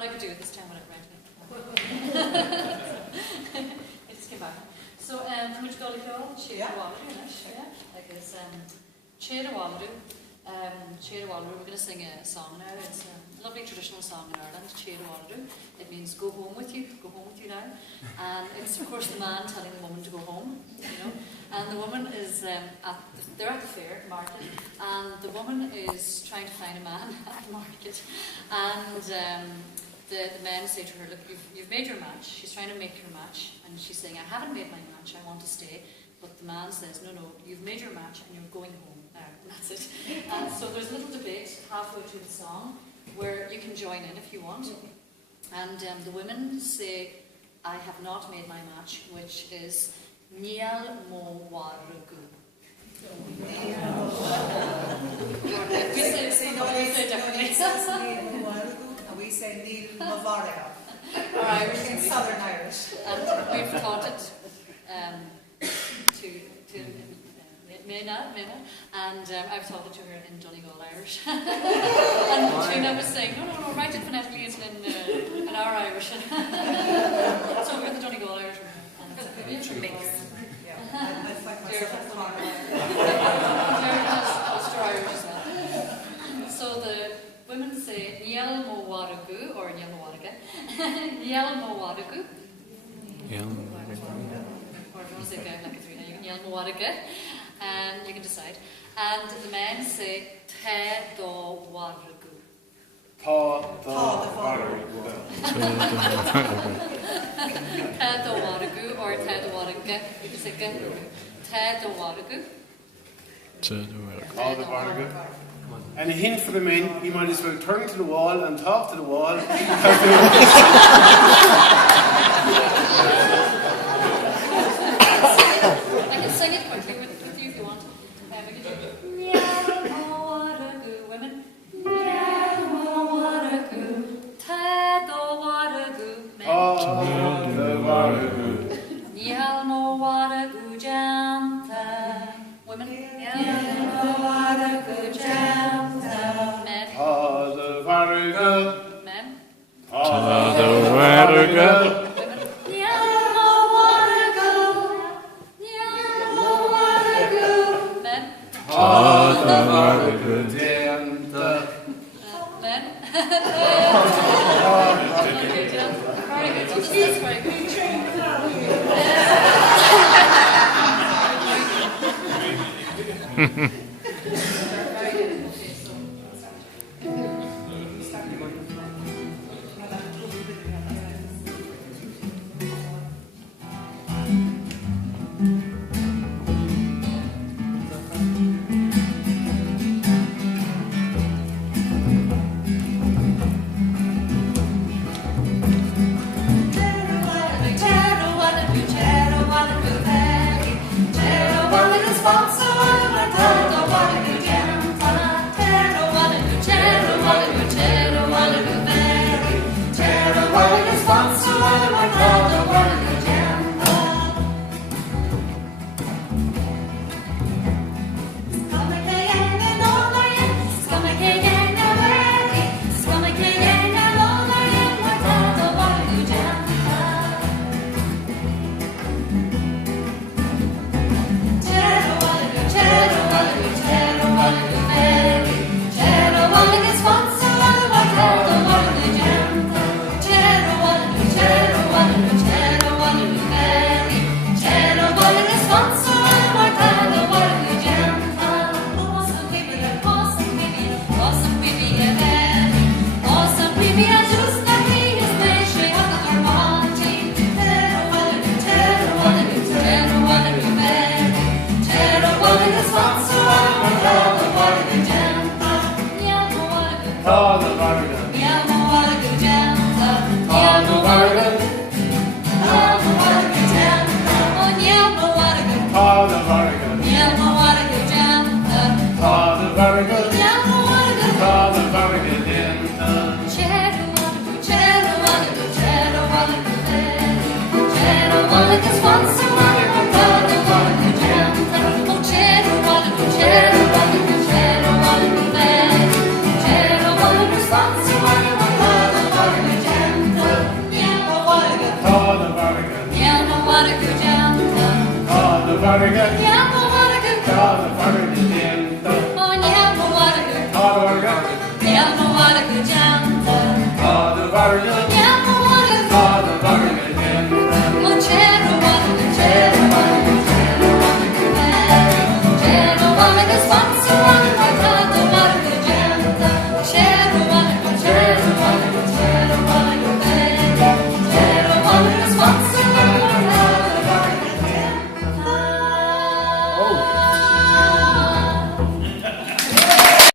what I could do at this time when I'm renting it. I just came back. So, from which Gully Call, Cyngerdd Ger like this, Cyngerdd Ger Wolfe, we're going to sing a song now. It's a lovely traditional song in Ireland, Cyngerdd Ger Wolfe. It means go home with you now. And it's, of course, the man telling the woman to go home, And the woman is, they're at the fair, market, and the woman is trying to find a man at the market. And the men say to her, look, you've made your match. She's trying to make her match, and she's saying, I haven't made my match, I want to stay. But the man says, no, you've made your match and you're going home now. And that's it. And so there's a little debate halfway through the song where you can join in if you want. And the women say, I have not made my match, which is Niel mo waragu. We say differently. And we say Niel mo waragu. Our Irish in Southern Irish. And we've taught it to Mena, and I've taught it to her in Donegal Irish. And Trina was saying, no, write it phonetically, it's in our Irish. So we're the Donegal Irish. And it's a mix. Yeah, I find myself Ulster Irish as well. So the women say, Niel mo waragu, or Niel mo waraga. Niel mo waragu. Or if you want to say it like a three, Niel mo waraga. And you can decide. And the men say, Te do waragu. Ta do waragu. Te do waragu, or Te do waraga. You can say Te do waragu. Ta do waragu. And a hint for the men, you might as well turn to the wall and talk to the wall. I can sing it quickly with you if you want. We can do Niel mo waragu, women. Niel mo waragu, Te do waragu, men. Ta do waragu. Niel mo waragu janta, women. Niel mo waragu janta, men. Ta do waragu. Men. Ta do waragu. Awesome, baby,